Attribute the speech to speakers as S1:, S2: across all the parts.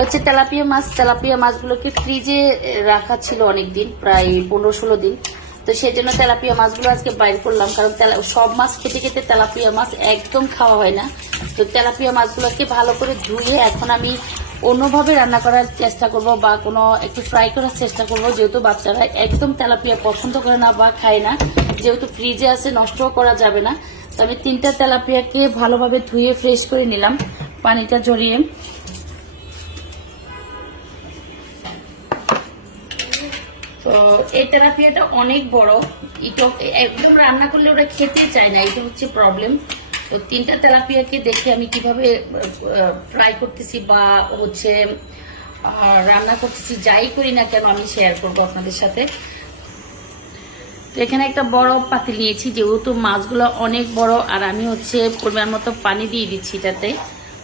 S1: হচ্ছে তেলাপিয়া মাছ, তেলাপিয়া মাছগুলোকে ফ্রিজে রাখা ছিল অনেক দিন প্রায় পনেরো ষোলো দিন। তো সেই জন্য তেলাপিয়া মাছগুলো আজকে বাইর করলাম, কারণ সব মাছ খেতে খেতে তেলাপিয়া মাছ একদম খাওয়া হয় না। তো তেলাপিয়া মাছগুলোকে ভালো করে ধুয়ে এখন আমি অন্যভাবে রান্না করার চেষ্টা করব বা কোনো একটু ফ্রাই করার চেষ্টা করব, যেহেতু বাচ্চারা একদম তেলাপিয়া পছন্দ করে না বা খায় না। যেহেতু ফ্রিজে আছে, নষ্টও করা যাবে না। তো আমি তিনটা তেলাপিয়াকে ভালোভাবে ধুয়ে ফ্রেশ করে নিলাম, পানিটা জড়িয়ে এই তেলাপিয়াটা অনেক বড়। এটা একদম রান্না করলে ওরা খেতে চায় না, এটা হচ্ছে প্রবলেম তো তিনটা তেলাপিয়াকে দেখে আমি কীভাবে ফ্রাই করতেছি বা হচ্ছে রান্না করতেছি, যাই করি না কেন আমি শেয়ার করব আপনাদের সাথে। তো এখানে একটা বড় পাতিল নিয়েছি, যেহেতু মাছগুলো অনেক বড়, আর আমি হচ্ছে পরিমাণ মতো পানি দিয়ে দিচ্ছি এটাতে।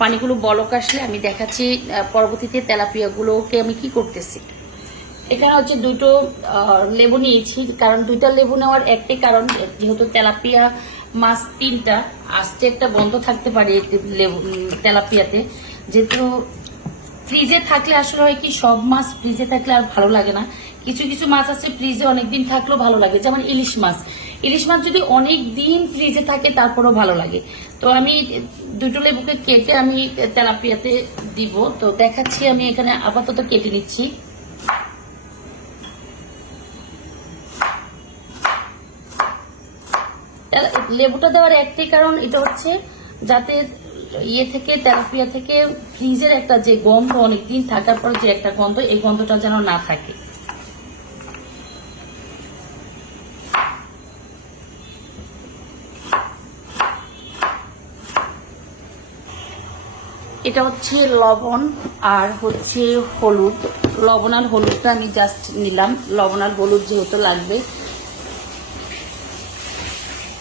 S1: পানিগুলো বলক আসলে আমি দেখাচ্ছি পরবর্তীতে তেলাপিয়াগুলোকে আমি কি করতেছি। এখানে হচ্ছে দুটো লেবু নিয়েছি। কারণ দুইটা লেবু নেওয়ার একটাই কারণ, যেহেতু তেলাপিয়া মাছ তিনটা আস্তে একটা বন্ধ থাকতে পারে লেবু তেলাপিয়াতে। যেহেতু ফ্রিজে থাকলে আসলে হয় কি, সব মাছ ফ্রিজে থাকলে আর ভালো লাগে না। কিছু কিছু মাছ আছে ফ্রিজে অনেক দিন থাকলেও ভালো লাগে, যেমন ইলিশ মাছ। ইলিশ মাছ যদি অনেক দিন ফ্রিজে থাকে, তারপরেও ভালো লাগে। তো আমি দুটো লেবুকে কেটে আমি তেলাপিয়াতে দিব। তো দেখাচ্ছি, আমি এখানে আপাতত কেটে নিচ্ছি। লেবুটা দেওয়ার একটাই কারণ এটা হচ্ছে যাতে ইয়ে থেকে, তেলাপিয়া থেকে ফ্রিজের একটা যে গন্ধ অনেকদিন থাকার পর যে একটা গন্ধ, এই গন্ধটা যেন না থাকে। এটা হচ্ছে লবণ আর হচ্ছে হলুদ। লবণ আর হলুদটা আমি জাস্ট নিলাম। লবণ আর হলুদ যেহেতু লাগবে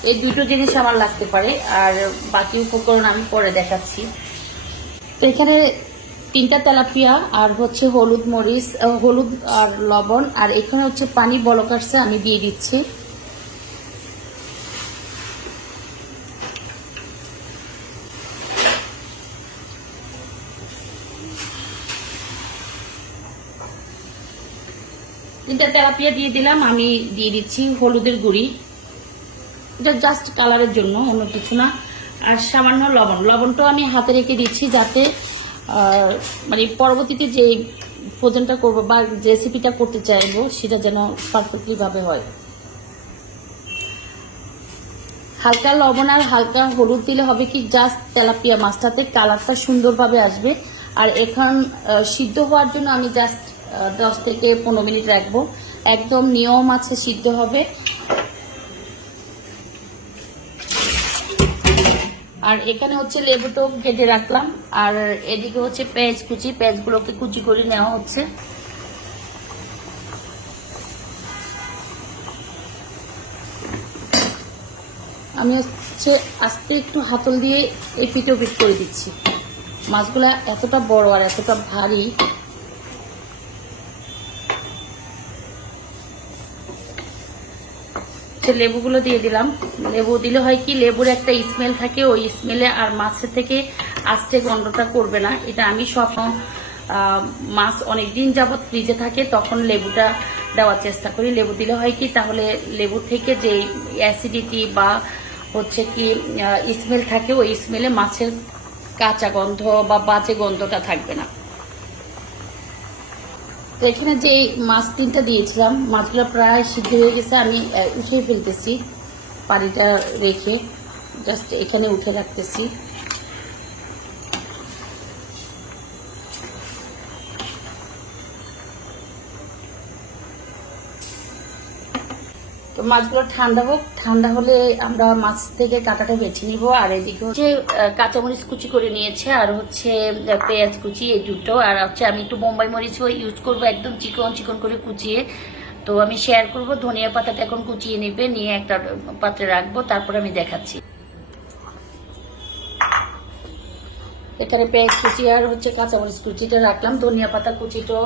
S1: এই দুটো জিনিস আমার লাগতে পারে, আর বাকি উপকরণ আমি পরে দেখাচ্ছি। এখানে তিনটা তেলাপিয়া, আর হচ্ছে হলুদ মরিচ হলুদ আর লবণ, আর এখানে হচ্ছে পানি বলক আসছে, আমি দিয়ে দিচ্ছি। তিনটা তেলাপিয়া দিয়ে দিলাম, আমি দিয়ে দিচ্ছি হলুদের গুঁড়ি। এটা জাস্ট কালারের জন্য, অন্য কিছু না। আর সামান্য লবণ। লবণটাও আমি হাতে রেখে দিচ্ছি যাতে মানে পরবর্তীতে যে ভোজনটা করব বা রেসিপিটা করতে চাইব, সেটা যেন পারফেক্টলি ভাবে হয়। হালকা লবণ আর হালকা হলুদ দিলে হবে কি জাস্ট তেলাপিয়া মাছটাতে কালারটা সুন্দরভাবে আসবে। আর এখন সিদ্ধ হওয়ার জন্য আমি জাস্ট দশ থেকে পনেরো মিনিট রাখব। একদম নিয়ম আছে সিদ্ধ হবে। আর এখানে হচ্ছে লেবুটো কেটে রাখলাম। আর এদিকে হচ্ছে পেঁয়াজ কুচি, পেঁয়াজগুলোকে কুচি করে নেওয়া হচ্ছে। আমি হচ্ছে আস্তে একটু হাতল দিয়ে এই পিঠে পিট করে দিচ্ছি। মাছগুলা এতটা বড় আর এতটা ভারী হচ্ছে লেবুগুলো দিয়ে দিলাম। লেবু দিলে হয় কি, লেবুর একটা স্মেল থাকে, ওই স্মেলে আর মাছের থেকে আস্তে গন্ধটা করবে না। এটা আমি সব মাছ অনেক দিন যাবৎ ফ্রিজে থাকে, তখন লেবুটা দেওয়ার চেষ্টা করি। লেবু দিলে হয় কি, তাহলে লেবু থেকে যে অ্যাসিডিটি বা হচ্ছে কি স্মেল থাকে, ওই স্মেলে মাছের কাঁচা গন্ধ বা বাজে গন্ধটা থাকবে না। এখানে যে মাছ তিনটা দিয়েছিলাম, মাছগুলো প্রায় সিদ্ধ হয়ে গেছে, আমি উঠে উঠিয়ে ফেলতেছি পানিটা রেখে জাস্ট এখানে উঠে রাখতেছি তো মাছগুলো ঠান্ডা হোক, ঠান্ডা হলে আমরা মাছ থেকে কাঁটাটা বেছে নিব। আর এদিকে হচ্ছে কাঁচামরিচ কুচি করে নিয়েছে, আর হচ্ছে পেঁয়াজ কুচি, এই দুটো। আর হচ্ছে, আমি একটু বোম্বাই মরিচও ইউজ করব, একদম চিকন চিকন করে কুচিয়ে। তো আমি শেয়ার করব, ধনিয়া পাতাটা এখন কুচিয়ে নেবে, নিয়ে একটা পাত্রে রাখব, তারপর আমি দেখাচ্ছি। এখানে পেঁয়াজ কুচি আর হচ্ছে কাঁচামরিচ কুচিটা রাখলাম, ধনিয়া পাতা কুচিটা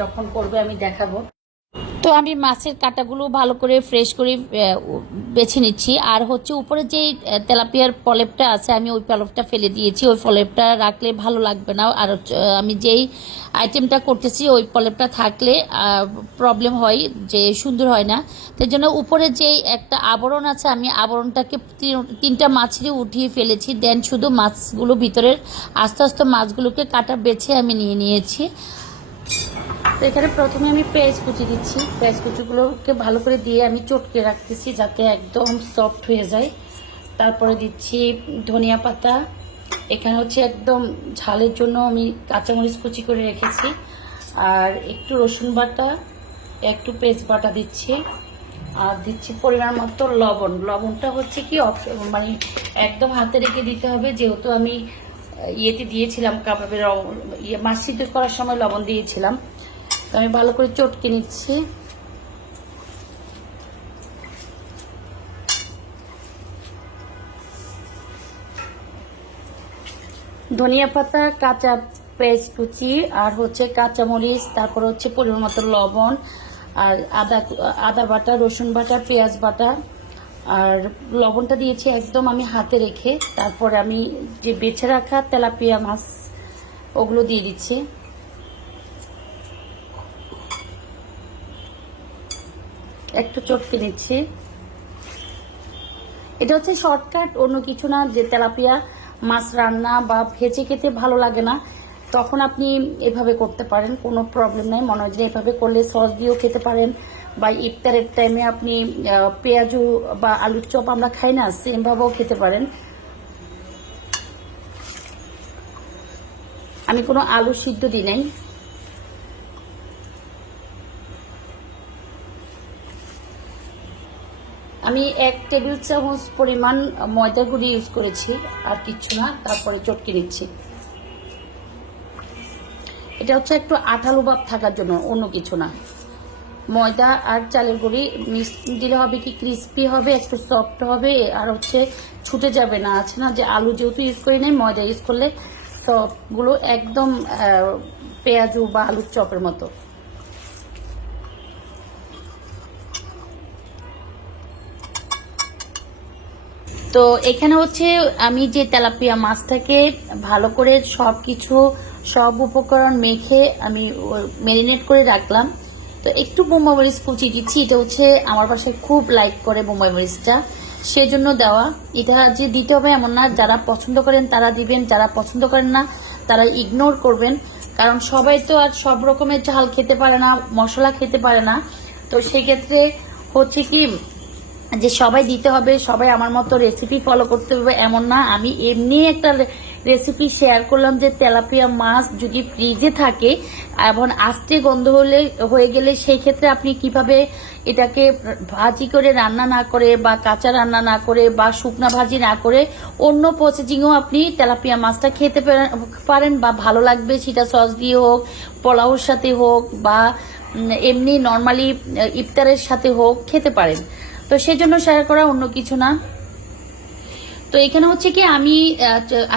S1: যখন করবে আমি দেখাবো। তো আমি মাছের কাটাগুলো ভালো করে ফ্রেশ করে বেছে নিচ্ছি। আর হচ্ছে উপরে যে তেলাপিয়ার পলেপটা আছে, আমি ওই পলেপটা ফেলে দিয়েছি। ওই পলেপটা রাখলে ভালো লাগবে না। আর আমি যেই আইটেমটা করতেছি, ওই পলেপটা থাকলে প্রবলেম হয়, যে সুন্দর হয় না। তাই জন্য উপরে যেই একটা আবরণ আছে, আমি আবরণটাকে তিন- তিনটা মাছেরই উঠিয়ে ফেলেছি। দেন শুধু মাছগুলো ভিতরের আস্তে আস্তে মাছগুলোকে কাটা বেছে আমি নিয়ে নিয়েছি। তো এখানে প্রথমে আমি পেঁয়াজ কুচি দিচ্ছি। পেঁয়াজ কুচিগুলোকে ভালো করে দিয়ে আমি চটকে রাখতেছি যাতে একদম সফট হয়ে যায়। তারপরে দিচ্ছি ধনিয়া পাতা। এখানে হচ্ছে একদম ঝালের জন্য আমি কাঁচামরিচ কুচি করে রেখেছি। আর একটু রসুন বাটা, একটু পেস্ট বাটা দিচ্ছি। আর দিচ্ছি পরিমাণ মতো লবণ। লবণটা হচ্ছে কি মানে একদম হাতে রেখে দিতে হবে। যেহেতু আমি ইয়েতে দিয়েছিলাম কাবাবের ইয়ে মাছ সিদ্ধ করার সময় লবণ দিয়েছিলাম। তো আমি ভালো করে চটকে নিচ্ছি। ধনিয়া পাতা, কাঁচা পেস্ট কুচি, আর হচ্ছে কাঁচা মরিচ তারপর হচ্ছে পরিমাণ মতো লবণ, আর আদা আদা বাটা, রসুন বাটা, পেঁয়াজ বাটা, আর লবণটা দিয়েছি একদম আমি হাতে রেখে, তারপরে আমি যে বেছে রাখা তেলাপিয়া মাছ, ওগুলো দিয়ে দিচ্ছি। একটু চটকে নিচ্ছি। এটা হচ্ছে শর্টকাট অন্য কিছু না, যে তেলাপিয়া, মাছ রান্না বা ভেজে খেতে ভালো লাগে না, তখন আপনি এভাবে করতে পারেন, কোনো প্রবলেম নাই। মনে হয় যে এভাবে করলে সস দিয়েও খেতে পারেন বা ইফতারের টাইমে আপনি পেঁয়াজু বা আলুর চপ আমরা খাই না সেমভাবেও খেতে পারেন। আমি কোনো আলু সিদ্ধ দিই নাই। আমি এক টেবিল চামচ পরিমাণ ময়দা গুঁড়ি ইউজ করেছি, আর কিচ্ছু না, তারপরে চটকে নিচ্ছি। এটা হচ্ছে একটু আঠালো ভাব থাকার জন্য, অন্য কিছু না। ময়দা আর চালের গুঁড়ি মিক্স দিলে হবে কি ক্রিস্পি হবে, একটু সফট হবে, আর হচ্ছে ছুটে যাবে না। আছে না যে আলু যেহেতু ইউজ করি নাই, ময়দা ইউজ করলে সবগুলো একদম পেঁয়াজু বা আলুর চপের মতো। তো এখানে হচ্ছে আমি যে তেলাপিয়া মাছটাকে ভালো করে সব কিছু সব উপকরণ মেখে আমি ম্যারিনেট করে রাখলাম। তো একটু বোম্বাই মরিচ কুচি দিচ্ছি, এটা হচ্ছে আমার বাসায় খুব লাইক করে বোম্বাই মরিচটা। সেজন্য দেওয়া। এটা যে দিতে হবে এমন না, যারা পছন্দ করেন তারা দিবেন, যারা পছন্দ করেন না তারা ইগনোর করবেন। কারণ সবাই তো আর সব রকমের ঝাল খেতে পারে না, মশলা খেতে পারে না। তো সেক্ষেত্রে হচ্ছে কি যে সবাই দিতে হবে, সবাই আমার মতো রেসিপি ফলো করতে হবে, এমন না। আমি এমনি একটা রেসিপি শেয়ার করলাম যে তেলাপিয়া মাছ যদি ফ্রিজে থাকে এবং আস্তে গন্ধ হলে, হয়ে গেলে সেই ক্ষেত্রে আপনি কীভাবে এটাকে ভাজি করে রান্না না করে বা কাঁচা রান্না না করে বা শুকনা ভাজি না করে অন্য প্রসেসিংও আপনি তেলাপিয়া মাছটা খেতে পারেন- পারেন বা ভালো লাগবে সেটা সস দিয়ে হোক, পোলাওর সাথে হোক বা এমনি নর্মালি ইফতারের সাথে হোক, খেতে পারেন। তো সেজন্য শেয়ার করা অন্য কিছু না। তো এখানে হচ্ছে কি আমি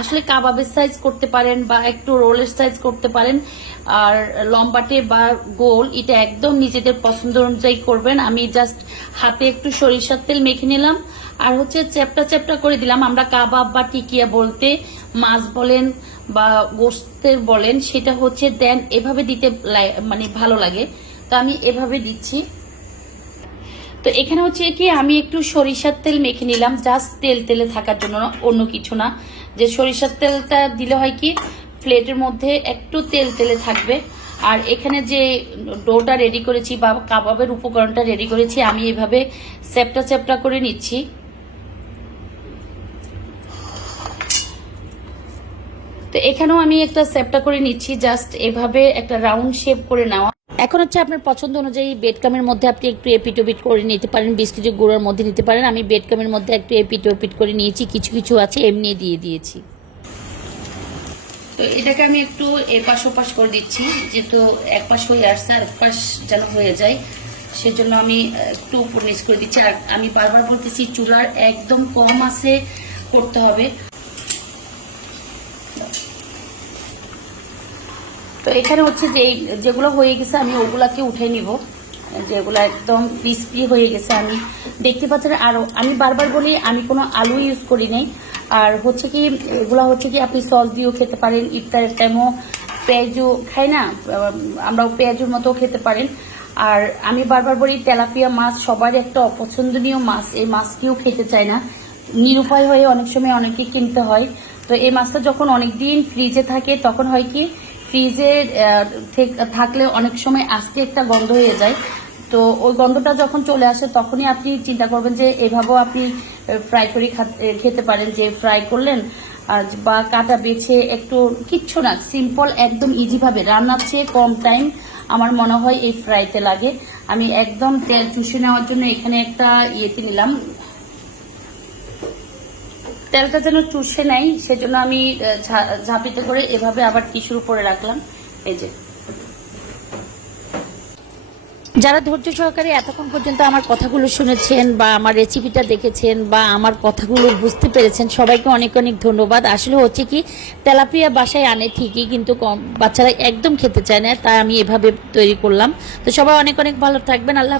S1: আসলে কাবাবের সাইজ করতে পারেন বা একটু রোলের সাইজ করতে পারেন। আর লম্বাটে বা গোল, এটা একদম নিজেদের পছন্দ অনুযায়ী করবেন। আমি জাস্ট হাতে একটু সরিষার তেল মেখে নিলাম। আর হচ্ছে চ্যাপটা চ্যাপটা করে দিলাম। আমরা কাবাব বা টিকিয়া বলতে মাছ বলেন বা গোস্তের বলেন, সেটা হচ্ছে দেন এভাবে দিতে মানে ভালো লাগে। তো আমি এভাবে দিচ্ছি। তো এখানে হচ্ছে কি, আমি একটু সরিষার তেল মেখে নিলাম। জাস্ট তেল, তেলে থাকার জন্য অন্য কিছু না। যে সরিষার তেলটা দিলে হয় কি, প্লেটের মধ্যে একটু তেল, তেলে থাকবে। আর এখানে যে ডোটা রেডি করেছি বা কাবাবের উপকরণটা রেডি করেছি, আমি এভাবে চ্যাপটা চ্যাপটা করে নিচ্ছি। তো এখানেও আমি একটা চ্যাপটা করে নিচ্ছি। জাস্ট এভাবে একটা রাউন্ড শেপ করে নেওয়া। এখন হচ্ছে আপনার পছন্দ অনুযায়ী বেডকামের মধ্যে আপনি একটু এপিটোপিট করে নিতে পারেন বিস্কিটের গুঁড়োর মধ্যে নিতে পারেন। আমি বেডকামের মধ্যে একটু এপিটোপিট করে নিয়েছি, কিছু কিছু আছে এমনি দিয়ে দিয়েছি। তো এটাকে আমি একটু এপাশ ওপাশ করে দিচ্ছি, যেহেতু এক পাশ হয়ে আসছে আর এক পাশ যেন হয়ে যায়, সেজন্য আমি একটু উপর নিচ করে দিচ্ছি। আর আমি বারবার বলতেছি, চুলার একদম কম আছে করতে হবে। তো এখানে হচ্ছে যে যেগুলো হয়ে গেছে, আমি ওগুলাকে উঠে নিব। যেগুলো একদম ক্রিস্পি হয়ে গেছে, আমি দেখতে পাচ্ছেন আরও আমি বারবার বলি, আমি কোনো আলু ইউজ করি নাই। আর হচ্ছে কি, এগুলো হচ্ছে কি আপনি সস দিয়েও খেতে পারেন, ইফতারের টাইমও পেঁয়াজু খাই না, আমরাও পেঁয়াজুর মতো খেতে পারেন। আর আমি বারবার বলি, তেলাপিয়া মাছ সবার একটা অপছন্দনীয় মাছ, এই মাছ কেউ খেতে চায় না। নিরুপায় হয়ে অনেক সময় অনেকে কিনতে হয়। তো এই মাছটা যখন অনেক দিন ফ্রিজে থাকে, তখন হয় কি ফ্রিজে থাকলে অনেক সময় আজকে একটা গন্ধ হয়ে যায়। তো ওই গন্ধটা যখন চলে আসে, তখনই আপনি চিন্তা করবেন যে এভাবেও আপনি ফ্রাই করে খাত- পারেন। যে ফ্রাই করলেন বা কাটা বেছে একটু কিচ্ছু না সিম্পল একদম ইজিভাবে রান্নার চেয়ে কম টাইম আমার মনে হয় এই ফ্রাইতে লাগে। আমি একদম তেল চুষে নেওয়ার জন্য এখানে একটা ইয়েতে নিলাম তেলটা যেন চুষে নেয়, সেজন্য আমি ঝাঁপিতে করে এভাবে আবার টিস্যুর উপরে রাখলাম। এই যে। যারা ধৈর্য সহকারে এতক্ষণ পর্যন্ত আমার কথাগুলো শুনেছেন বা আমার রেসিপিটা দেখেছেন বা আমার কথাগুলো বুঝতে পেরেছেন, সবাইকে অনেক অনেক ধন্যবাদ। আসলে হচ্ছে কি, তেলাপিয়া বাসায় আনে ঠিকই, কিন্তু বাচ্চারা একদম খেতে চায় না, তাই আমি এভাবে তৈরি করলাম। তো সবাই অনেক অনেক ভালো থাকবেন। আল্লাহ।